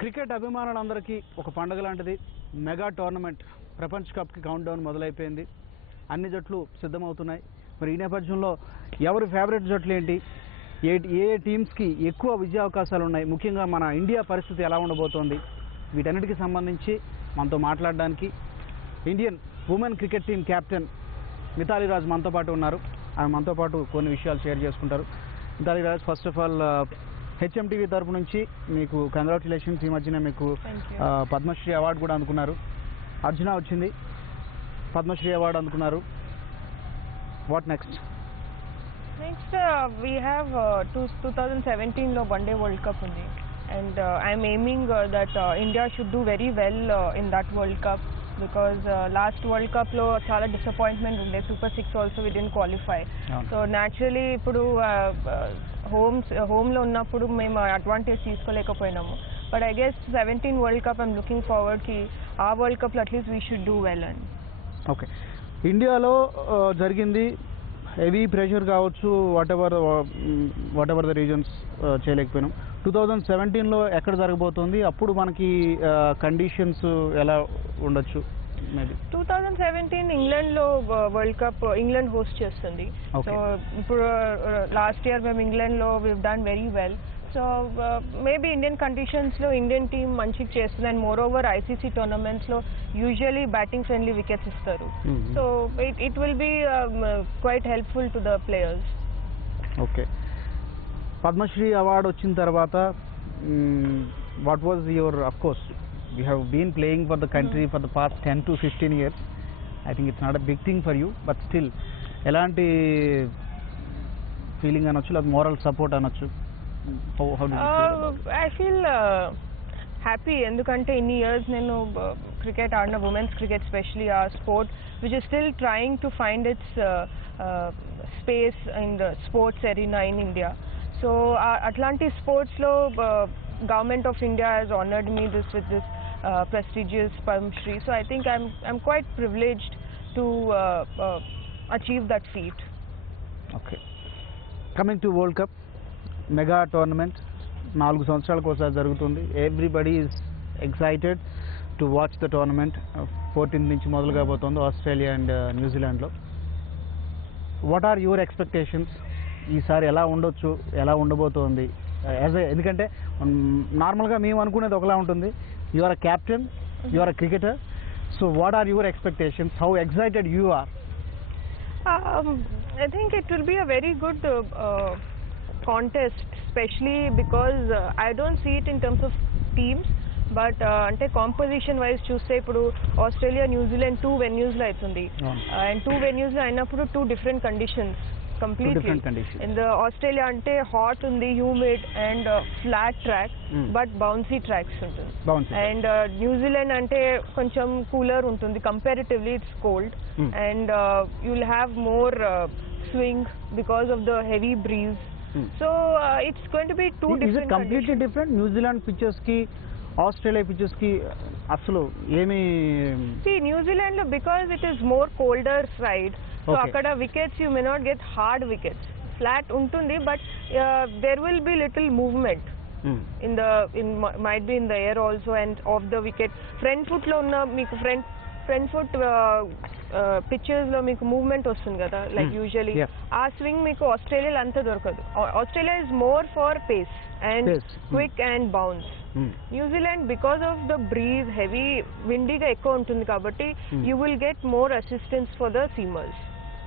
Cricket అభిమానులందరికీ ఒక పండుగ లాంటిది. మెగా టోర్నమెంట్ ప్రపంచ కప్కి కౌంట్ డౌన్ మొదలైపోయింది. అన్ని జట్లు సిద్ధమవుతున్నాయి. మరి ఈ నేపథ్యంలో ఎవరి ఫేవరెట్ జట్లు ఏంటి, ఏ టీమ్స్కి ఎక్కువ విజయ అవకాశాలు ఉన్నాయి, ముఖ్యంగా మన ఇండియా పరిస్థితి ఎలా ఉండబోతోంది, వీటన్నిటికీ సంబంధించి మనతో మాట్లాడడానికి Indian women cricket team captain Mithali Raj మనతో పాటు ఉన్నారు. ఆమె మనతో పాటు కొన్ని విషయాలు షేర్ చేసుకుంటారు. Mithali Raj, first of all HMTV తరపు నుంచి మీకు కంగ్రాచులేషన్స్. ఈ మధ్యన మీకు పద్మశ్రీ అవార్డు కూడా అందుకున్నారు. అర్జున వచ్చింది, పద్మశ్రీ అవార్డు అందుకున్నారు. What next? We have 2017 లో వన్ డే వరల్డ్ కప్ ఉంది, and I'm aiming that India should do very well in that world cup, because last world కప్లో చాలా డిసప్పాయింట్మెంట్ ఉండే. Super 6 also we didn't qualify. So naturally ఇప్పుడు హోమ్లో ఉన్నప్పుడు మేము advantage తీసుకోలేకపోయినాము. But I guess 17 world cup I'm looking ఫార్వర్డ్కి ఆ వరల్డ్ కప్లో at least we should do well and. Okay, ఇండియాలో జరిగింది హెవీ ప్రెషర్ కావచ్చు, వాట్ ఎవర్ ద రీజన్స్ చేయలేకపోయినాం. 2017లో ఎక్కడ జరగబోతోంది, అప్పుడు మనకి కండిషన్స్ ఎలా ఉండొచ్చు? మేబీ 2017 ఇంగ్లాండ్లో వరల్డ్ కప్ ఇంగ్లాండ్ హోస్ట్ చేస్తుంది. సో ఇప్పుడు లాస్ట్ ఇయర్ మేము ఇంగ్లాండ్లో we done very well. So maybe Indian కండిషన్స్లో ఇండియన్ టీమ్ మంచిగా చేస్తుంది. అండ్ మోర్ ఓవర్ ఐసీసీ టోర్నమెంట్స్లో యూజువలీ బ్యాటింగ్ ఫ్రెండ్లీ వికెట్స్ ఇస్తారు. So it will be quite helpful to the players. Okay, Padma Shri award వచ్చిన తర్వాత what was your, of course you have been playing for the country for the past 10 to 15 years. I think it's not a big thing for you, but still ఎలాంటి feeling అనొచ్చు, లేదా moral support అనొచ్చు? I feel happy, ఎందుకంటే ఇన్ని years నేను cricket ఆడిన, women's cricket specially a sport which is still trying to find its space in the sports arena in India. So అట్లాంటి స్పోర్ట్స్లో government of India has honored me with this prestigious Padma Shri. So I think I'm quite privileged to achieve that feat. Okay, coming to World Cup mega tournament 4 సంవత్సరాలకు ఒకసారి జరుగుతుంది. Everybody is excited to watch the tournament. 14th నుంచి మొదలు కాబోతోంది Australia and న్యూజిలాండ్లో. What are your expectations? ఈసారి ఎలా ఉండొచ్చు, ఎలా ఉండబోతోంది? ఎందుకంటే నార్మల్గా మేము అనుకునేది ఒకలా ఉంటుంది. You are a captain, you are a cricketer. So what are your expectations? How excited you are? I think it will be a very good contest, especially because I don't see it in terms of teams, but అంటే composition wise చూస్తే ఇప్పుడు Australia New Zealand 2 venuesలో అవుతుంది, and 2 venuesలో అయినప్పుడు 2 different conditions completely. In the Australia అంటే hot ఉంది, humid and flat track, but bouncy tracks ఉంటుంది. And New Zealand అంటే కొంచెం కూలర్ ఉంటుంది, comparatively it's cold, and you will have more swing because of the heavy breeze. So it's going to be 2 different. Is it completely different? New Zealand pitches కి Australia pitches కి అసలు ఏమి? See, New Zealand లో because it is more colder side, so అక్కడ wickets you may not get hard wickets. Flat ఉంటుంది, but there will be little movement might be in the air also and off the wicket. Front foot లో ఉన్న మీకు front foot pitches లో మీకు movement వస్తుంది కదా, like usually ఆ swing మీకు ఆస్ట్రేలియాలో అంతా దొరకదు. Australia is more for pace and quick and bounce. New Zealand because of the breeze heavy విండీగా ఎక్కువ ఉంటుంది కాబట్టి you will get more assistance for the seamers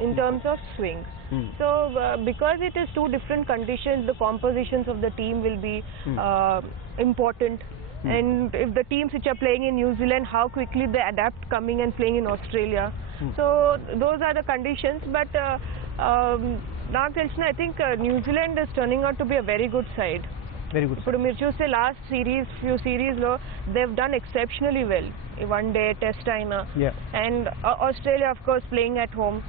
in terms of swing. So because it is 2 different conditions, the compositions of the team will be important. And if the teams which are playing in New Zealand, how quickly they adapt coming and playing in Australia. So those are the conditions, but నాకు తెలిసిన I think New Zealand is turning out to be a very good side. Very good. ఇప్పుడు మీరు చూస్తే last few series లో they have done exceptionally well. One day test అయినా, and Australia of course playing at home,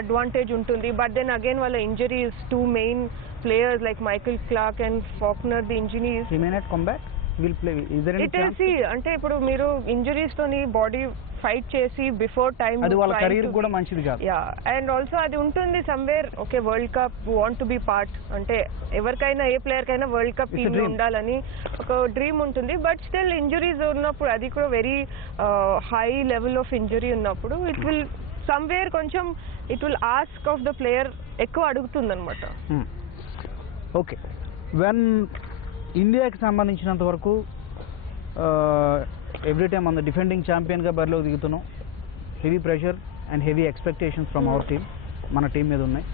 advantage ఉంటుంది. But then again వాళ్ళ injuries, 2 main players like Michael Clark and Faulkner, the injuries. He may not come back. Will play. Is there any chance? అంటే ఇప్పుడు మీరు injuries తోని body fight చేసి before time అది వాళ్ళ career కూడా మంచిది కాదు. యా అండ్ ఆల్సో అది ఉంటుంది somewhere okay world cup want to be part అంటే ఎవరికైనా ఏ ప్లేయర్ కైనా వరల్డ్ కప్ టీమ్ లో ఉండాలని ఒక డ్రీమ్ ఉంటుంది. బట్ స్టిల్ ఇంజురీస్ ఉన్నప్పుడు అది కూడా very high level of injury ఉన్నప్పుడు ఇట్ విల్ సమ్వేర్ కొంచెం it will ask of the player ఎక్కువ అడుగుతుంది అనమాట. ఓకే వెన్ ఇండియాకి సంబంధించినంత వరకు ఎవ్రీ టైమ్ మన డిఫెండింగ్ ఛాంపియన్గా బరిలోకి దిగుతున్నాం. Heavy pressure and heavy expectations from our team మన టీం మీద ఉన్నాయి.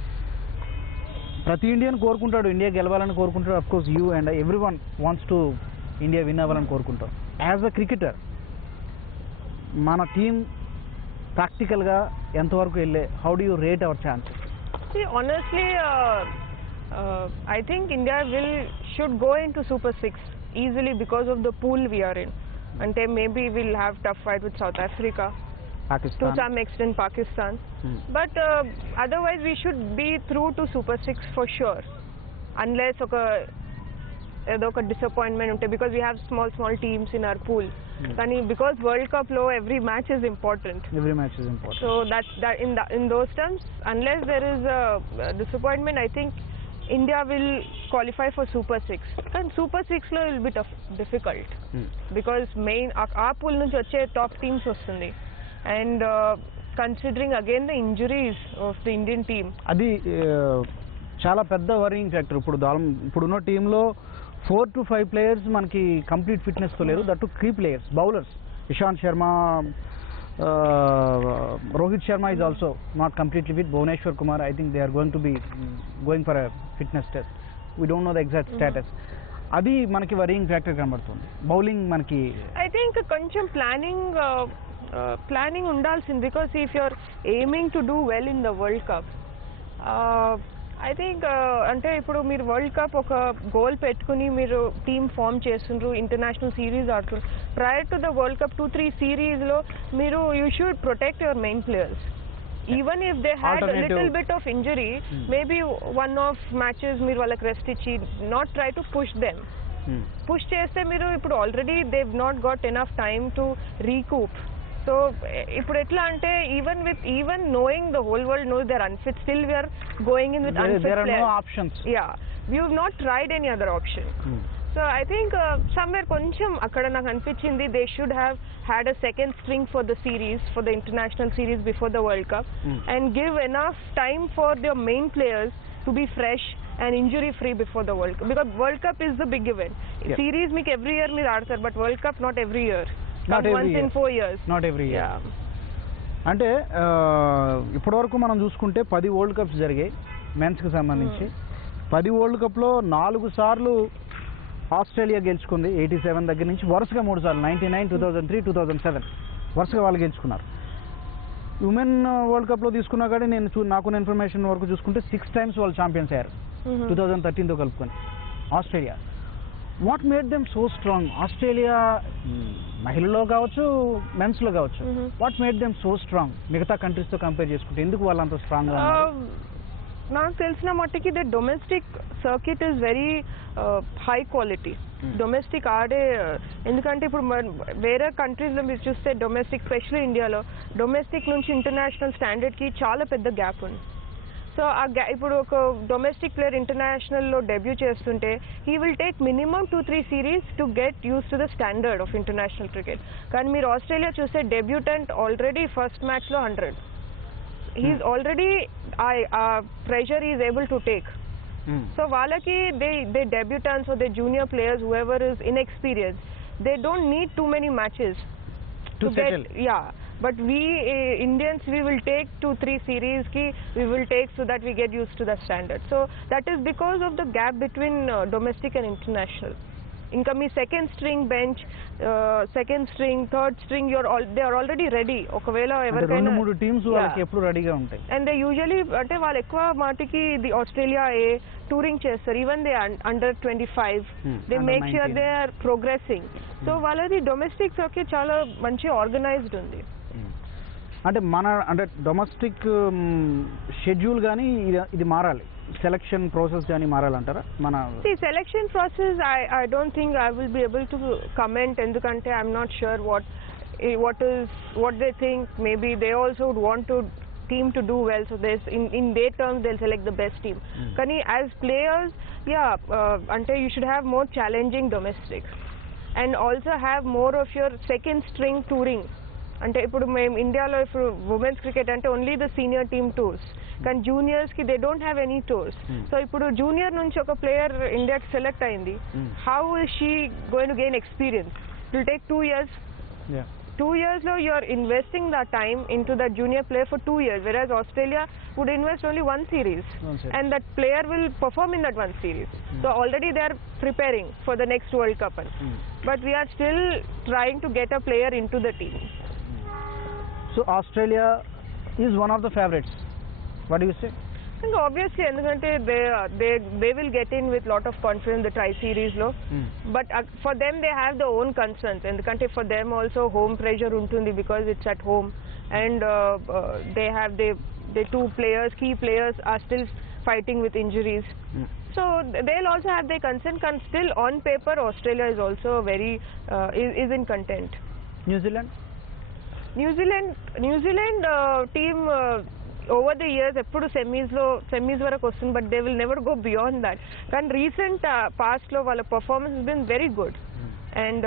ప్రతి ఇండియన్ కోరుకుంటాడు ఇండియా గెలవాలని కోరుకుంటాడు. Of course you and every one wants to India win అవ్వాలని కోరుకుంటాం. యాజ్ అ క్రికెటర్ మన టీం ప్రాక్టికల్గా ఎంతవరకు వెళ్ళే how do you rate our chances? Honestly, I think India should go into Super 6 easily because of the pool we are in. And maybe we'll have tough fight with South Africa, Pakistan, to some extent Pakistan. But otherwise we should be through to Super 6 for sure. Unless ఏదో ఒక disappointment ఉంటే because we have small teams in our pool. కానీ because world cup లో every match is important. So that in those terms unless there is disappointment I think India will qualify for super 6. కానీ super 6 లో will be difficult because main ఆ pool నుంచి వచ్చే top teams వస్తుంది. And considering again the injuries of the Indian team అది చాలా పెద్ద worrying factor. ఇప్పుడున్న టీంలో 4 to 5 players మనకి కంప్లీట్ ఫిట్నెస్తో లేరు. That two key players bowlers Ishant Sharma, Rohit Sharma is also not completely fit. Bhuvneshwar Kumar I think they are going to be going for a fitness test. We don't know the exact status. అది మనకి worrying factor కనబడుతుంది. Bowling మనకి I think కొంచెం planning ఉండాల్సింది because if you are aiming to do well in the world cup I think అంటే ఇప్పుడు మీరు world cup ఒక గోల్ పెట్టుకుని మీరు టీమ్ ఫామ్ చేస్తుండ్రు, ఇంటర్నేషనల్ సిరీస్ ఆడుతున్నారు. Prior to the world cup 2-3 సిరీస్లో మీరు you should protect your main players. Even if they had little bit of injury maybe one of matches మీరు వాళ్ళకి రెస్ట్ ఇచ్చి not try to push them. Push చేస్తే మీరు ఇప్పుడు already they not got enough time to recoup. So ఇప్పుడు ఎట్లా అంటే even knowing the whole world knows they're unfit, still we are going in with unfit there are players. no options. Yeah, we have not tried any other option. So I think somewhere koncham akkada నాకు అనిపించింది they should have had a second string for the series, for the international series before the World Cup, and give enough time for their main players to be fresh and injury free before the World Cup, because World Cup is the big event. Series మీకు every year మీరు ఆడతారు, but World Cup not every year. Once in 4 years. Not every year. అంటే ఇప్పటివరకు మనం చూసుకుంటే 10 world cups జరిగాయి మెన్స్కి సంబంధించి. 10 world కప్లో 4 సార్లు ఆస్ట్రేలియా గెలుచుకుంది. 87 దగ్గర నుంచి వరుసగా 3 సార్లు 99, 2003, 2007 వరుసగా వాళ్ళు గెలుచుకున్నారు. ఉమెన్ వరల్డ్ కప్లో తీసుకున్నా కానీ నాకున్న ఇన్ఫర్మేషన్ వరకు చూసుకుంటే 6 times వాళ్ళు ఛాంపియన్స్ అయ్యారు 2013తో కలుపుకొని Australia. What made them so strong? Australia మహిళలో కావచ్చు మెన్స్లో కావచ్చు, what made them so strong మిగతా కంట్రీస్తో కంపేర్ చేసుకుంటే? ఎందుకు వాళ్ళు అంత స్ట్రాంగ్గా? నాకు తెలిసిన మట్టుకి the domestic circuit is very high quality. Domestic ఆడే ఎందుకంటే ఇప్పుడు వేరే కంట్రీస్లో మీరు చూస్తే డొమెస్టిక్ స్పెషల్లీ ఇండియాలో డొమెస్టిక్ నుంచి ఇంటర్నేషనల్ స్టాండర్డ్కి చాలా పెద్ద గ్యాప్ ఉంది. సో ఇప్పుడు ఒక డొమెస్టిక్ ప్లేయర్ ఇంటర్నేషనల్లో డెబ్యూ చేస్తుంటే he will take minimum 2-3 series to get used to the standard of international cricket. కానీ మీరు ఆస్ట్రేలియా చూస్తే డెబ్యూటెంట్ ఆల్రెడీ ఫస్ట్ మ్యాచ్లో 100. He is already pressure is able to take. So వాళ్ళకి they debutants are they junior players whoever is inexperience they don't need too many matches to get. Yeah, but we Indians, we will take 2-3 series ki we will take so that we get used to the standard. So that is because of the gap between domestic and international. Inka me second string bench, second string, third string they are already ready. ఒకవేళ ఎవరికైనా 2-3 teams వాళ్ళకి ఎప్పుడు రెడీగా ఉంటాయి. And they usually అంటే వాళ్ళు ఎక్కువ మాటికి ది ఆస్ట్రేలియా ఏ టూరింగ్ చేస్తారు. Even they under 25 they make sure they are progressing. So వాళ్ళది డొమెస్టిక్ సర్క్యూట్ చాలా మంచి ఆర్గనైజ్డ్ ఉంది. అంటే డొమెస్టిక్ షెడ్యూల్ కానీ ఇది మారాలి, సెలక్షన్ ప్రాసెస్ కానీ మారాలంటారా? మన selection process I don't think I will be able to comment, ఎందుకంటే I'm not sure what what they think. Maybe they also would want to team to do well, so there's in their terms they'll select the best team. Kani as players, ante you should have more challenging domestic and also have more of your second string touring. అంటే ఇప్పుడు మేము ఇండియాలో ఇప్పుడు women's cricket అంటే only the senior team tours, కానీ జూనియర్స్కి they don't have any tours. So ఇప్పుడు junior నుంచి ఒక ప్లేయర్ ఇండియాకి సెలెక్ట్ అయింది, how is she going to gain experience? It will take 2 years. 2 years లో you are investing that time into that junior player for 2 years, whereas Australia would invest only one series and that player will perform in that one series. So already they are preparing for the next World Cup. But we are still trying to get a player into the team. So Australia is one of the favorites. What do you say? I think obviously ఎందుకంటే they will get in with lot of confidence the tri series lo, but for them they have their own concerns, ఎందుకంటే for them also home pressure ఉంటుంది because it's at home, and they have the two players, key players are still fighting with injuries. So they'll also have their concern. Still on paper Australia is also very is in content. New Zealand team over the years ఎప్పుడు semis వరకు వస్తుంది, but they will never go beyond that. కానీ recent past లో వాళ్ళ performance has been very good, and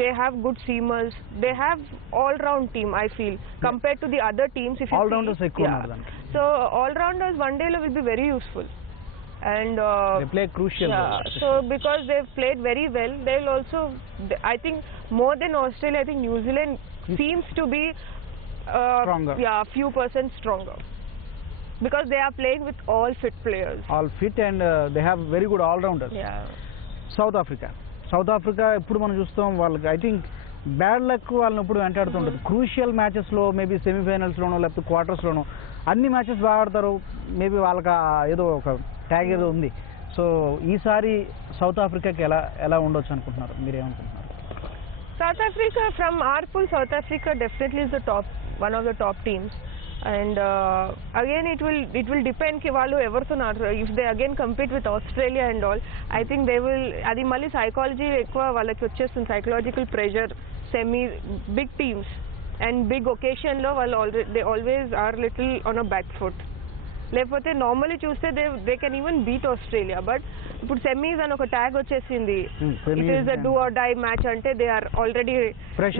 they have good seamers, they have all round team I feel compared to the other teams. All rounders ఎక్కువ ఉన్నారు దానికి. So all rounders one day లో will be very useful, and they play crucial role. So because they've played very well, they'll also, I think more than Australia, I think New Zealand seems to be stronger. Few percent stronger, because they are playing with all fit players. All fit, and they have very good all rounders. South Africa ఎప్పుడు మనం చూస్తాం వాళ్ళకి I think bad luck వాళ్ళని ఎప్పుడు వెంటాడుతుంటుంది. Crucial మ్యాచెస్లో maybe సెమీఫైనల్స్లోనో లేకపోతే క్వార్టర్స్లోనో అన్ని matches బాగా ఆడతారు. మేబీ వాళ్ళకి ఏదో ఒక ట్యాగ్ ఏదో ఉంది. సో ఈసారి సౌత్ ఆఫ్రికాకి ఎలా ఉండొచ్చు అనుకుంటున్నారు, మీరేమనుకుంటున్నారు? South Africa, from our pool, South Africa definitely is one of the top teams, and again it will depend ki vallu evertunaru. If they again compete with Australia and all, I think they will, adi malli psychology ekkuva vallaki vachestundi, psychological pressure. Big teams and big occasion lo they always are little on a back foot. లేకపోతే normally చూస్తే they can even beat Australia, but ఇప్పుడు semis అని ఒక tag వచ్చేసింది, it is a do or die match అంటే they are already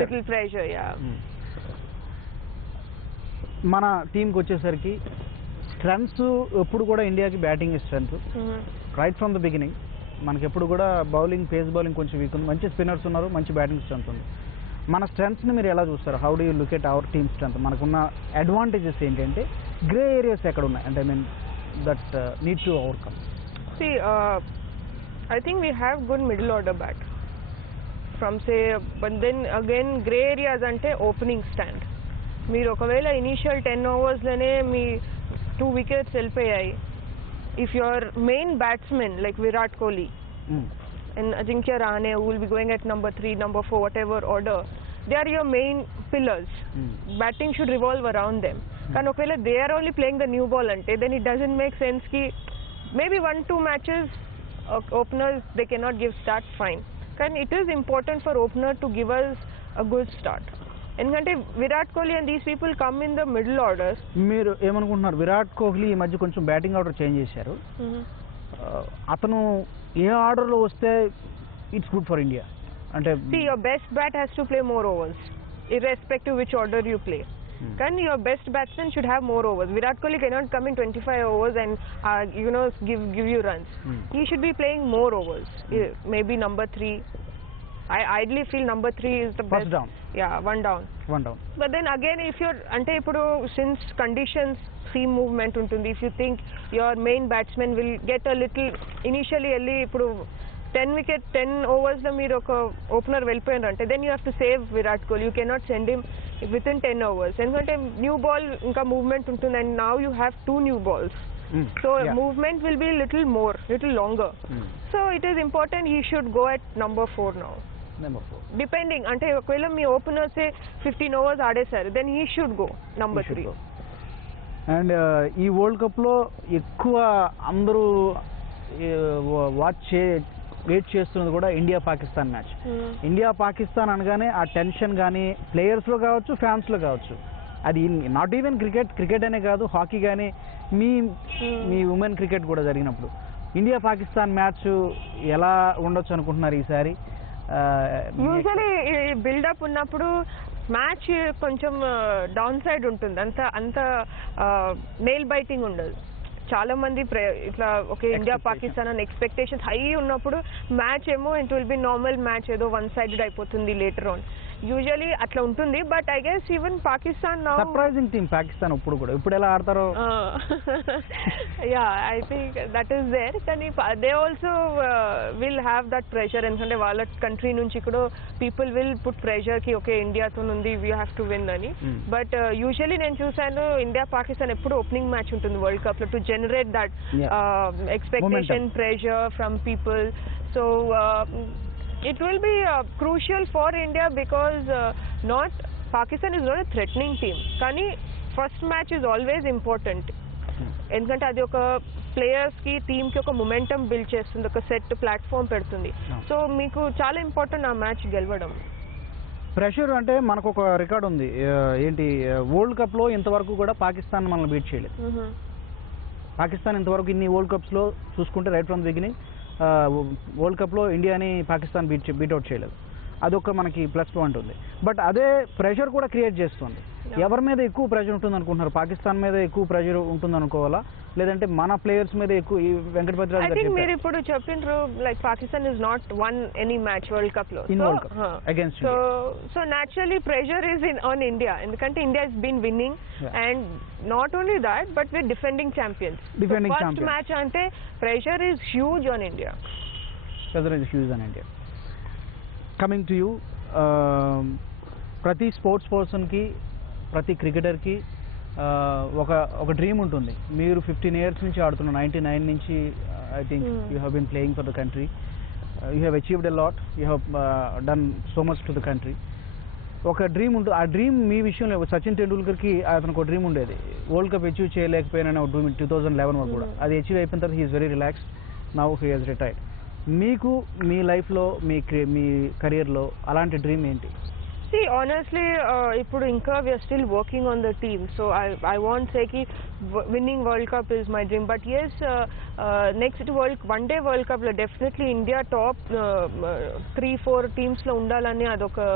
little pressure. మన టీంకి వచ్చేసరికి స్ట్రెంగ్స్ ఎప్పుడు కూడా ఇండియాకి batting strength right from the beginning. మనకి ఎప్పుడు కూడా బౌలింగ్, పేస్ బౌలింగ్ కొంచెం వీక్ ఉంది, మంచి స్పిన్నర్స్ ఉన్నారు, మంచి బ్యాటింగ్ స్ట్రెంగ్త్ ఉంది. మన స్ట్రెంగ్స్ని మీరు ఎలా చూస్తారు? How do you look at our team strength? మనకున్న అడ్వాంటేజెస్ ఏంటంటే గ్రే ఏరియాస్ ఎక్కడ ఉన్నాయి అంటే I mean that need to overcome. See, I think we have good middle order bat from say, but then again grey areas ante opening stand. మీరు ఒకవేళ initial 10 overs లోనే మీ 2 wickets వెళ్ళిపోయాయి, if your main batsman like Virat Kohli and Ajinkya Rahane, who will be going at number 3, number 4, whatever order, they are your main pillars. Batting should revolve around them. కానీ ఒకవేళ they are only playing the new ball ante, then it doesn't make sense ki maybe 1-2 matches openers they cannot give start, fine. కానీ it is important for opener to give us a good start. ఎందుకంటే Virat Kohli and these people come in the middle orders. మీరు ఏమనుకుంటున్నారు? విరాట్ కోహ్లీ ఈ మధ్య కొంచెం batting order change చేశారు. అతను ఏ ఆర్డర్లో వస్తే ఇట్స్ గుడ్ ఫర్ ఇండియా అంటే your best bat has to play more overs irrespective which order you play. Can your best batsman should have more overs. Virat Kohli cannot come in 25 overs and give you runs. He should be playing more overs. Maybe number 3. I ideally feel number 3 is the best. First down. Yeah, one down. But then again, if you're ante ipudu since conditions seam movement untundi, if you think your main batsman will get a little initially elli ipudu 10 overs lo meer oka opener vellipoyinru ante, then you have to save Virat Kohli. You cannot send him within 10 overs endukante new ball inka movement untundi, and now you have 2 new balls. So movement will be little longer. So it is important he should go at number 4 now. Number 4 depending ante okvela me opener say 15 overs ఆడేసారు, then he should go number 3. And ఈ world కప్లో ఎక్కువ అందరూ watch wait చేస్తున్నది కూడా India Pakistan match. India Pakistan అనగానే ఆ tension కానీ ప్లేయర్స్లో కావచ్చు, ఫ్యాన్స్లో కావచ్చు, అది నాట్ ఈవెన్ క్రికెట్ అనే కాదు, హాకీ కానీ మీ ఉమెన్ క్రికెట్ కూడా జరిగినప్పుడు ఇండియా పాకిస్తాన్ మ్యాచ్ ఎలా ఉండొచ్చు అనుకుంటున్నారు ఈసారి? యూజువల్లీ బిల్డప్ ఉన్నప్పుడు మ్యాచ్ కొంచెం డౌన్ సైడ్ ఉంటుంది, అంత నెయిల్ బైటింగ్ ఉండదు. చాలా మంది ఇట్లా ఓకే ఇండియా పాకిస్తాన్ అని ఎక్స్పెక్టేషన్స్ హై ఉన్నప్పుడు మ్యాచ్ ఏమో it will be normal match, ఏదో వన్ సైడెడ్ అయిపోతుంది లేటర్ ఆన్. యూజువల్లీ అట్లా ఉంటుంది. But I guess even Pakistan now surprising team Pakistan ఇప్పుడు ఎలా ఆడతారో. Yeah I think that is there. కానీ they also will have that pressure, ఎందుకంటే వాళ్ళ కంట్రీ నుంచి కూడా పీపుల్ విల్ పుట్ ప్రెషర్ కి ఓకే ఇండియాతో ఉంది వీ హ్యావ్ టు విన్ అని. బట్ యూజువల్లీ నేను చూసాను ఇండియా పాకిస్తాన్ ఎప్పుడు ఓపెనింగ్ మ్యాచ్ ఉంటుంది వరల్డ్ కప్ లో to generate that expectation pressure from people. So it will be crucial for India because Pakistan is not a threatening team. Kani first match is always important. ఎందుకంటే అది ఒక players కి team కి ఒక momentum build చేస్తుంది, ఒక set platform పెడుతుంది. So మీకు చాలా ఇంపార్టెంట్ ఆ మ్యాచ్ గెలవడం. ప్రెషర్ అంటే మనకు ఒక రికార్డ్ ఉంది, ఏంటి వరల్డ్ కప్ లో ఇంతవరకు కూడా పాకిస్తాన్ మనల్ని బీట్ చేయలేదు. పాకిస్తాన్ ఇంతవరకు ఇన్ని వరల్డ్ కప్స్ లో చూసుకుంటే right from the beginning world కప్లో ఇండియాని పాకిస్తాన్ బీట్అవుట్ చేయలేదు. అదొక మనకి ప్లస్ పాయింట్ ఉంది. బట్ అదే ప్రెషర్ కూడా క్రియేట్ చేస్తుంది. ఎవరి మీద ఎక్కువ ప్రెషర్ ఉంటుంది అనుకుంటున్నారు? పాకిస్తాన్ మీద ఎక్కువ ప్రెషర్ ఉంటుంది అనుకోవాలా, లేదంటే మన ప్లేయర్స్ మీద ఎక్కువ? వెంకటపతి రాజు గారు మీరు ఇప్పుడు చెప్పిండ్రు like Pakistan is not won any match world cup లో against. So naturally pressure is on India, ఎందుకంటే India has been winning and not only that but we're defending champions. First match అంటే pressure is huge on India. Pressure is huge on India. Coming to you, ప్రతి sports పర్సన్కి, ప్రతి క్రికెటర్కి ఒక dream ఉంటుంది. మీరు 15 years నుంచి ఆడుతున్నారు, 99 నుంచి I think you have been playing for the country. You have achieved a lot, you have done so much to the country. ఒక డ్రీమ్ ఉంటుంది. ఆ డ్రీమ్ మీ విషయంలో సచిన్ టెండూల్కర్కి అతనికి ఒక డ్రీమ్ ఉండేది, వరల్డ్ కప్ అచీవ్ చేయలేకపోయినా 2011 వరకు కూడా. అది అచీవ్ అయిపోయిన తర్వాత he is very relaxed, now he he's retired. మీకు మీ లైఫ్లో మీ కెరియర్లో అలాంటి డ్రీమ్ ఏంటి? See, honestly, ఇప్పుడు ఇంకా we are still working on the team, so I won't say ki winning World Cup is my dream, but yes, next one day World Cup lo definitely India top 3-4 teams lo undalani adoka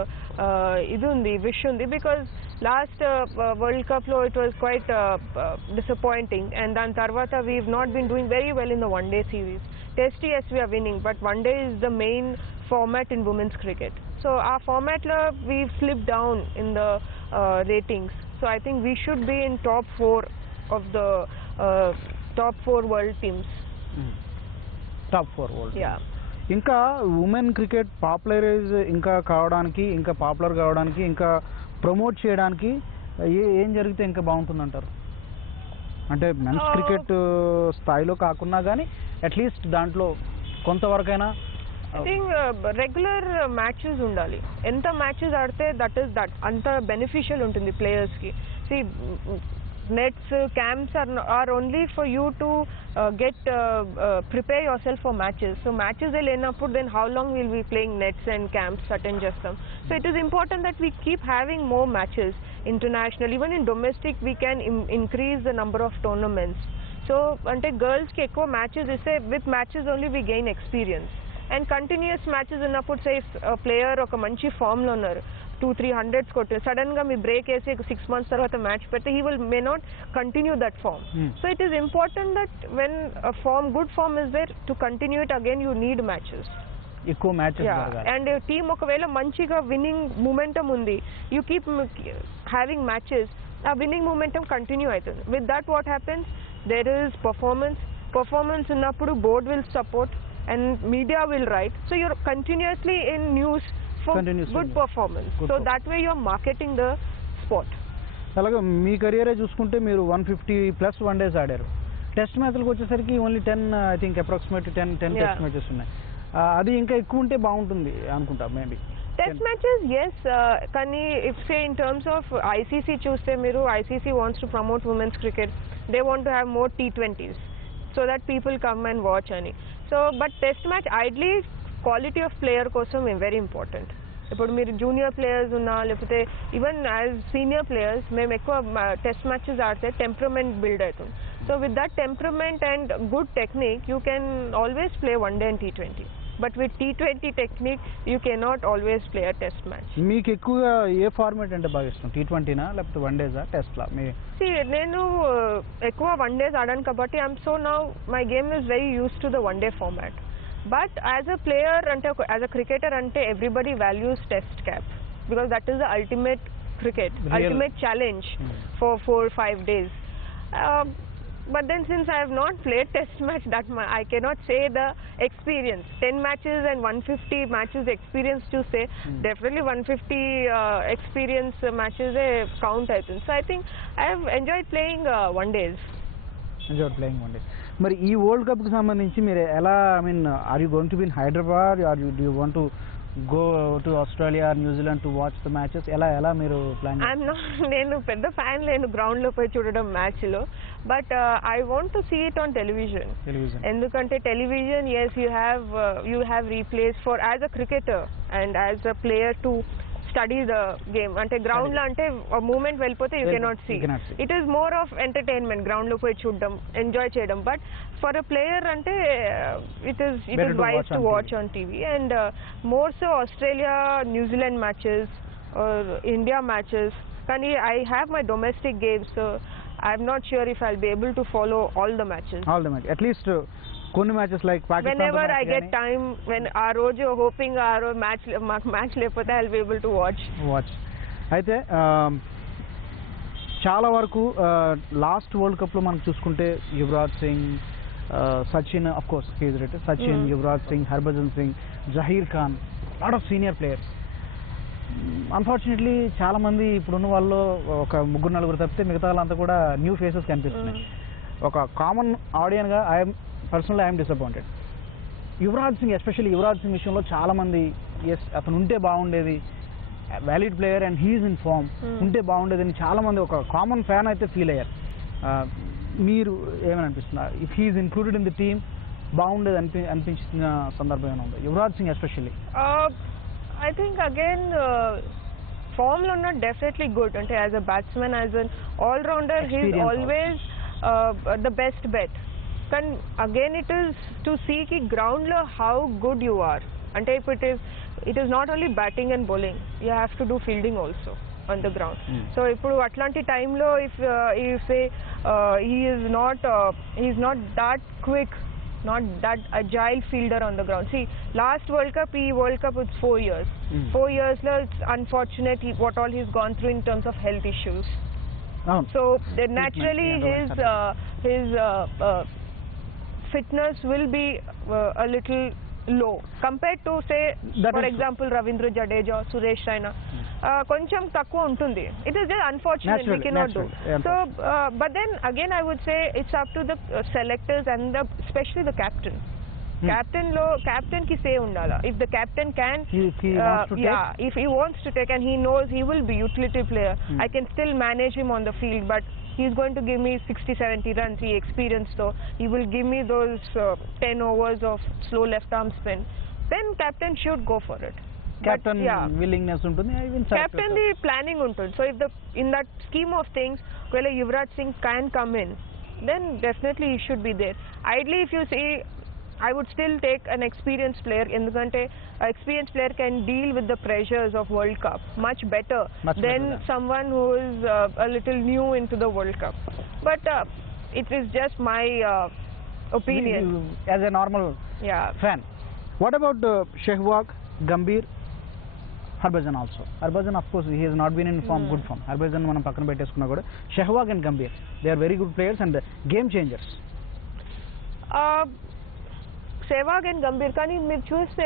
idu undi, wish undi, because last World Cup lo it was quite disappointing, and dan tarvata we've not been doing very well in the one day series. Test yes we are winning, but one day is the main format in women's cricket. So our format lo we've slipped down in the ratings. So I think we should be in top 4 of the top 4 world teams. Top 4 world. Yeah. ఇంకా women cricket popularise ఇంకా కావడానికి, ఇంకా popular కావడానికి, ఇంకా promote చేయడానికి ఏం జరిగితే ఇంకా బాగుంటుంది అంటారు? అంటే మెన్స్ క్రికెట్ స్థాయిలో కాకున్నా కానీ అట్లీస్ట్ దాంట్లో కొంతవరకైనా I think regular matches undali. Enta matches aadte that anta beneficial untundi players ki. See, nets, camps are only for you to get prepare yourself for matches. So matches lenapudu then how long will we playing nets and camps attend chestam. So it is important that we keep having more matches international. Even in domestic we can increase the number of tournaments. So ante girls ki ekko matches isse, with matches only we gain experience. And continuous matches ఉన్నప్పుడు say a player ఒక మంచి form లో ఉన్నారు, 200-300 కొట్టి sudden గా మీ break వేసి 6 months తర్వాత match పెడితే he will may not continue that form. So it is important that when a good form is there, to continue it again you need matches. ఎక్కువ మ్యాచెస్ జరగాలి. And team ఒకవేళ మంచిగా winnowing momentum ఉంది, you keep having matches, ఆ winnowing momentum continue అవుతుంది. With that what happens, there is performance ఉన్నప్పుడు board will support and media will write, so you're continuously in news for good performance. So that way you're marketing the sport. అలాగే మీ కెరియరే చూసుకుంటే మీరు 150+ one days ఆడారు. Test మ్యాచ్లకు వచ్చేసరికి only 10 I think approximately 10 test matches ఉన్నాయి. అది ఇంకా ఎక్కువ ఉంటే బాగుంటుంది అనుకుంటా మేబీ. Test matches, yes, కానీ if say in terms of ICC చూస్తే మీరు ICC wants to promote women's cricket, they want to have more T20s so that people come and watch ani. So but test match ideally quality of player కోసం very important. ఇప్పుడు మీరు junior players ఉన్నా లేకపోతే even as senior players మేము ఎక్కువ test matches ఆడితే temperament build అవుతుంది. So with that temperament and good technique you can always play one day and T20. But with T20 technique you cannot always play a test match. మీకు ఎక్కువగా ఏ format అంటే బాగా ఇష్టం, T20నా లేకపోతే one డేసా టెస్ట్లా? నేను ఎక్కువ వన్ డేస్ ఆడాను కాబట్టి I'm so now my game is very use to the one day format. But as a player, as a cricketer, everybody values test cap because that is the ultimate cricket, ultimate challenge for 4-5 days. But then since I have not played test match that much, I cannot say the experience. 10 matches and 150 matches experience to say, definitely 150 experience matches count I think. So I think I have enjoyed playing one days. మరి ఈ world కప్కి సంబంధించి మీరు ఎలా, I mean are you going to be in Hyderabad, are you do you want to go to Australia, New Zealand to watch the matches? ఎలా మీరు plan? నేను పెద్ద fan లేను గ్రౌండ్లో పోయి చూడడం మ్యాచ్లో, but I want to see it on television. ఎందుకంటే television, as you have replays for as a cricketer and as a player to study the game. అంటే గ్రౌండ్ లో అంటే మూమెంట్ వెళ్ళిపోతే you cannot see. It is more of entertainment, ground లో పోయి చూడడం, enjoy చేయడం. But for a player అంటే it is wise to watch on TV. And more so Australia New Zealand matches or India matches. కానీ I have my domestic games, so I'm not sure if I'll be able to follow all the matches. At least కొన్ని matches like Pakistan, whenever I get time, when ఆ రోజు hoping ఆ రోజు match లేకపోతే I will be able to watch. అయితే చాలా వరకు last world కప్లో మనం చూసుకుంటే Yuvraj Singh, Sachin, of course he is retired, Sachin, Yuvraj Singh, Harbhajan Singh, Zaheer Khan, lot of senior players. Unfortunately చాలా మంది ఇప్పుడున్న వాళ్ళు ఒక ముగ్గురు నలుగురు తప్పితే మిగతా వాళ్ళంతా కూడా న్యూ ఫేసెస్ కనిపిస్తున్నాయి. ఒక కామన్ ఆడియన్గా personally I'm disappointed. Yuvraj Singh, especially Yuvraj Singh విషయంలో చాలామంది ఎస్ అతను ఉంటే బాగుండేది, valid player and he's in form, ఉంటే బాగుండేది అని చాలామంది ఒక కామన్ ఫ్యాన్ అయితే ఫీల్ అయ్యారు. మీరు ఏమని అనిపిస్తున్నారు? If he's included in the team బాగుండేది అనిపించిన సందర్భం ఏమైనా ఉందా Yuvraj Singh especially? I think again ఫామ్లో ఉన్న డెఫినెట్లీ గుడ్. అంటే as a batsman, as an all rounder, he's always the best bet. కానీ again it is to see కి గ్రౌండ్లో హౌ గుడ్ యూ ఆర్. అంటే ఇప్పుడు it is not only batting and bowling, you have to do fielding also on the ground. So ఇప్పుడు అట్లాంటి టైంలో if he is not that quick, not that agile fielder on the ground. See, last World Cup it's 4 years. 4 years lo, it's unfortunate what all he's gone through in terms of health issues. So then naturally his fitness will be a little low compared to, say, for example, Ravindra Jadeja, Suresh Raina. కొంచెం తక్కువ ఉంటుంది. It is just unfortunate we cannot do. So but then again I would say it's up to the selectors and especially the captain. Captain ki say undala. If the captain can, if he wants to take and he knows he will be utility player, I can still manage him on the field, but he's going to give me 60-70 runs. He experienced, so he will give me those 10 overs of slow left arm spin. Then captain should go for it. Captain willingness ఉంటుంది, captain the planning ఉంటుంది. So if in that scheme of things, well, Yuvraj Singh can come in, then definitely he should be there. Ideally, if you see, I would still take an experienced player. ఎందుకంటే experienced player can deal with the pressures of World Cup much better than someone who is a little new into the World Cup. But it is just my opinion as a normal fan. What about Sehwag, Gambhir, Harbhajan also? Harbhajan, of course, he has not been in form, good form. Harbhajan మనం పక్కన పెట్టేసుకున్నా కూడా Sehwag and Gambhir, they are very good players and game changers. Sehwag and Gambhir, కానీ మీరు చూస్తే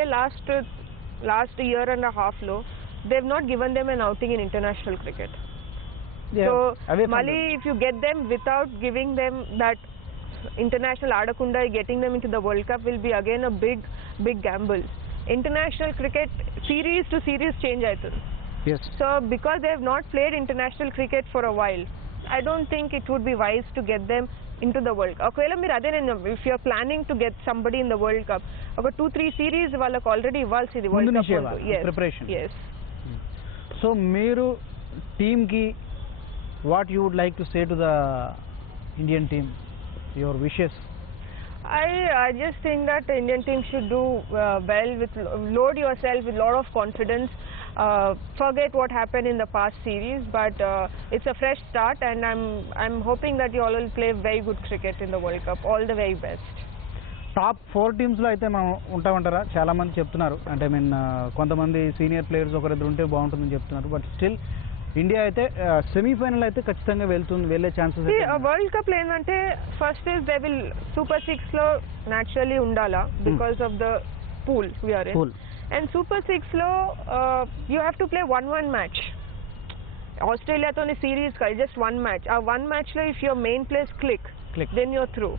last year and a half లో they have not given them an outing in international cricket. So mali if you get them without giving them that international ఆడకుండా getting them into the World Cup will be again a big gamble. International cricket series to series change అవుతుంది. So because they have not played international cricket for a while, I don't think it would be wise to get them into the World Cup. ఒకవేళ మీరు అదే నేను if you are planning to get somebody in the World Cup, ఒక 2-3 series వాళ్ళకి already ఇవ్వాల్సింది World Cup ముందు. Yes. Preparation. Yes. So మీరు టీమ్కి what you would like to say to the Indian team, your wishes? I just think that the Indian team should do well with load yourself with lot of confidence. Forget what happened in the past series, but it's a fresh start, and I'm hoping that you all will play very good cricket in the World Cup. All the very best. Top 4 టీమ్స్లో అయితే మనం ఉంటామంటారా? చాలామంది చెప్తున్నారు, అంటే I mean కొంతమంది senior players ఒకరిద్దరు ఉంటే బాగుంటుందని చెప్తున్నారు. బట్ స్టిల్ ఇండియా అయితే సెమీఫైనల్ అయితే ఖచ్చితంగా వెళ్ళే ఛాన్సెస్. వరల్డ్ కప్ ఏంటంటే first is they will super 6లో naturally ఉండాలా because of the pool we are in. And super 6లో you have to play 1-1 match. ఆస్ట్రేలియాతోని series కాదు, జస్ట్ 1 మ్యాచ్. ఆ 1 మ్యాచ్లో if your main players click then you're through.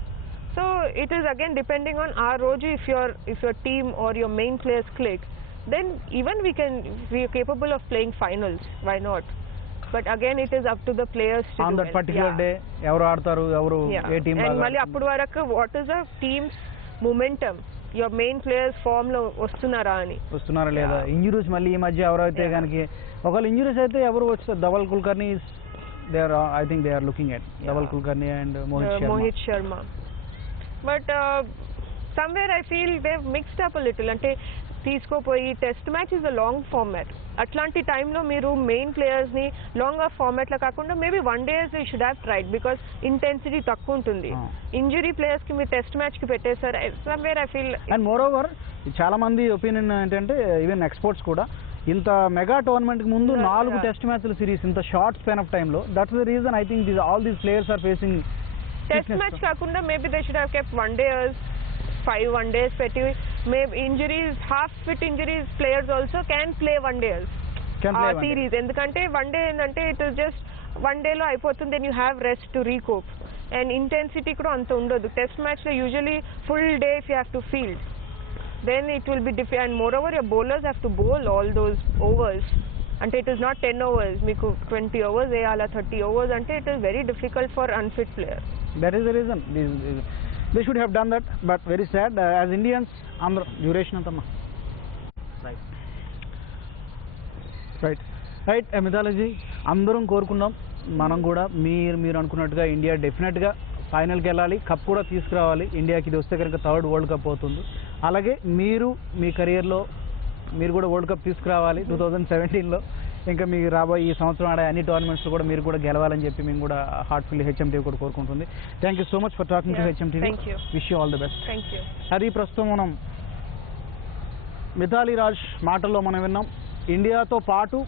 So it is again depending on our roju. If your team or your main players click, then even we are capable of playing finals. Why not? But again it is up to the players to on that particular day evaru aadtaru evaru A team and mali appudu varaku what is the team's momentum, your main players form lo vastunara leda. Injuries మళ్ళీ ఈ మధ్య ఎవరైతే కనుక ఒకవేళ injuries అయితే ఎవరు వస్తారు? Dhawal Kulkarni they are I think they are looking at Dhawal Kulkarni and Mohit Sharma. But somewhere I feel they've mixed up a little. అంటే తీసుకోపోయి test match is a long format. అట్లాంటి టైంలో మీరు మెయిన్ ప్లేయర్స్ని లాంగ్ ఆఫ్ ఫార్మాట్లో కాకుండా maybe 1 days you should have tried because intensity తక్కువ ఉంటుంది. ఇంజరీ ప్లేయర్స్కి మీరు టెస్ట్ మ్యాచ్కి పెట్టేశారు. Somewhere I feel. And more over చాలా మంది ఒపీనియన్ ఏంటంటే ఈవెన్ ఎక్స్పర్ట్స్ కూడా ఇంత మెగా టోర్నమెంట్కి ముందు 4 టెస్ట్ మ్యాచ్ల సిరీస్ ఇంత షార్ట్ స్పాన్ ఆఫ్ టైంలో, that's the reason I think all these players are facing. Test match కాకుండా maybe they should have kept 1 days, 5 1 days పెట్టి maybe injuries, half fit injuries players also can play 1 days ఆ series. ఎందుకంటే 1 day ఏంటంటే it is just 1 dayలో అయిపోతుంది. Then you have rest to recoup and intensity కూడా అంత ఉండదు. టెస్ట్ మ్యాచ్లో usually full day if you have to field then it will be different. And more over your bowlers have to bowl all those overs. అంటే it is not 10 overs, మీకు 20 overs వేయాలా, 30 overs అంటే it is very difficult for unfit player. That is the reason they should have done that, but very sad as Indians andro duration antama right mythology andarum korukunnam మనం కూడా మీరు అనుకున్నట్టుగా India డెఫినెట్గా ఫైనల్కి వెళ్ళాలి, cup కూడా తీసుకురావాలి. ఇండియాకి ఇది వస్తే కనుక 3rd వరల్డ్ కప్ అవుతుంది. అలాగే మీరు మీ కెరియర్లో మీరు కూడా వరల్డ్ కప్ తీసుకురావాలి 2017లో. ఇంకా మీకు రాబోయే ఈ సంవత్సరం ఆడే అన్ని టోర్నమెంట్స్లో కూడా మీరు కూడా గెలవాలని చెప్పి మేము కూడా హార్ట్ఫుల్లీ హెచ్ఎం టీవీ కూడా కోరుకుంటుంది. Thank you so much for talking to HM TV. Wish you all the best. అది ప్రస్తుతం మనం మిథాలీ రాజ్ మాటల్లో మనం విన్నాం. ఇండియాతో పాటు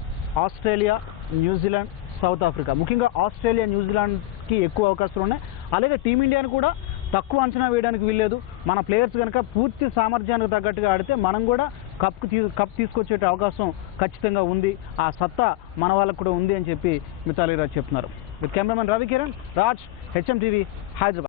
ఆస్ట్రేలియా, న్యూజిలాండ్, సౌత్ ఆఫ్రికా, ముఖ్యంగా ఆస్ట్రేలియా, న్యూజిలాండ్కి ఎక్కువ అవకాశాలు ఉన్నాయి. అలాగే టీమిండియాని కూడా తక్కువ అంచనా వేయడానికి వీల్లేదు. మన ప్లేయర్స్ కనుక పూర్తి సామర్థ్యానికి తగ్గట్టుగా ఆడితే మనం కూడా కప్ తీసుకొచ్చే అవకాశం ఖచ్చితంగా ఉంది. ఆ సత్తా మన వాళ్ళకు కూడా ఉంది అని చెప్పి మిథాలీ రాజ్ చెప్తున్నారు. With cameraman Ravi Kiran, Raj, HM TV, Hyderabad.